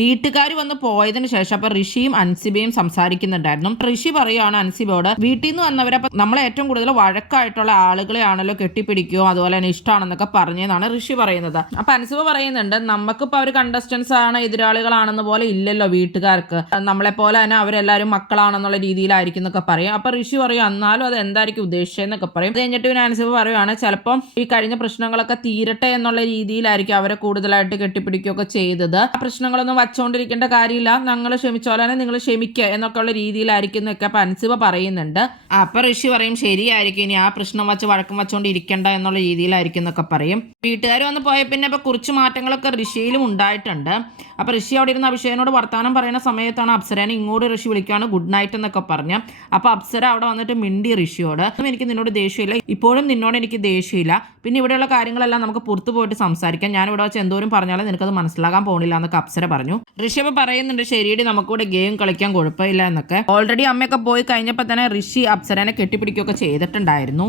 വീട്ടുകാർ വന്ന് പോയതിനു ശേഷം അപ്പൊ ഋഷിയും അൻസിബയും സംസാരിക്കുന്നുണ്ടായിരുന്നു. ഋഷി പറയുകയാണ് അൻസിബയോട്, വീട്ടിൽ നിന്ന് വന്നവരെ നമ്മളെ ഏറ്റവും കൂടുതൽ വഴക്കായിട്ടുള്ള ആളുകളെയാണല്ലോ കെട്ടിപ്പിടിക്കുകയോ അതുപോലെ തന്നെ ഇഷ്ടമാണെന്നൊക്കെ പറഞ്ഞതാണ് ഋഷി പറയുന്നത്. അപ്പൊ അൻസിബ പറയുന്നുണ്ട്, നമുക്കിപ്പോ അവർ കണ്ടസ്റ്റൻസ് ആണ്, എതിരാളികളാണെന്ന് പോലെ ഇല്ലല്ലോ വീട്ടുകാർക്ക്, നമ്മളെ പോലെ തന്നെ അവരെല്ലാവരും മക്കളാണെന്നുള്ള രീതിയിലായിരിക്കും എന്നൊക്കെ പറയും. അപ്പൊ ഋഷി പറയും, എന്നാലും അത് എന്തായിരിക്കും ഉദ്ദേശിച്ചതെന്നൊക്കെ പറയും. അത് കഴിഞ്ഞിട്ട് പിന്നെ അൻസിബ പറയുകയാണ്, ചിലപ്പം ഈ കഴിഞ്ഞ പ്രശ്നങ്ങളൊക്കെ തീരട്ടെ എന്നുള്ള രീതിയിലായിരിക്കും അവരെ കൂടുതലായിട്ട് കെട്ടിപ്പിടിക്കുകയൊക്കെ ചെയ്തത്. ആ പ്രശ്നങ്ങളൊന്നും വച്ചുകൊണ്ടിരിക്കേണ്ട കാര്യമില്ല, ഞങ്ങൾ ക്ഷമിച്ചോളാനെ നിങ്ങൾ ക്ഷമിക്കുക എന്നൊക്കെ ഉള്ള രീതിയിലായിരിക്കും എന്നൊക്കെ അപ്പൊ അൻസിബ പറയുന്നുണ്ട്. അപ്പൊ ഋഷി പറയും, ശരിയായിരിക്കും, ഇനി ആ പ്രശ്നം വെച്ച് വഴക്കം വെച്ചുകൊണ്ട് ഇരിക്കണ്ട എന്നുള്ള രീതിയിലായിരിക്കും എന്നൊക്കെ പറയും. വീട്ടുകാർ വന്ന് പോയ പിന്നെ ഇപ്പൊ കുറച്ച് മാറ്റങ്ങളൊക്കെ ഋഷിയിലും ഉണ്ടായിട്ടുണ്ട്. അപ്പൊ ഋഷി അവിടെ ഇരുന്ന് അഭിഷേകിനോട് വർത്താനം പറയുന്ന സമയത്താണ് അപ്സരനെ ഇങ്ങോട്ട് ഋഷി വിളിക്കുകയാണ് ഗുഡ് നൈറ്റ് എന്നൊക്കെ പറഞ്ഞ്. അപ്പൊ അപ്സര അവിടെ വന്നിട്ട് മിണ്ടി ഋഷിയോട്, എനിക്ക് നിന്നോട് ദേഷ്യമില്ല, ഇപ്പോഴും നിന്നോട് എനിക്ക് ദേഷ്യമില്ല, പിന്നെ ഇവിടെയുള്ള കാര്യങ്ങളെല്ലാം നമുക്ക് പുറത്തു പോയിട്ട് സംസാരിക്കാം, ഞാൻ ഇവിടെ വെച്ച് എന്തോരം പറഞ്ഞാലും നിനക്കത് മനസ്സിലാകാൻ പോകുന്നില്ല എന്നൊക്കെ അപ്സര പറഞ്ഞു. ഋഷി അപ്പൊ പറയുന്നുണ്ട്, ശരിയടി നമുക്കിവിടെ ഗെയിം കളിക്കാൻ കുഴപ്പമില്ല എന്നൊക്കെ. ഓൾറെഡി അമ്മയൊക്കെ പോയി കഴിഞ്ഞപ്പോൾ തന്നെ ഋഷി അപ്സരനെ കെട്ടിപ്പിടിക്കുകയൊക്കെ ചെയ്തിട്ടുണ്ടായിരുന്നു.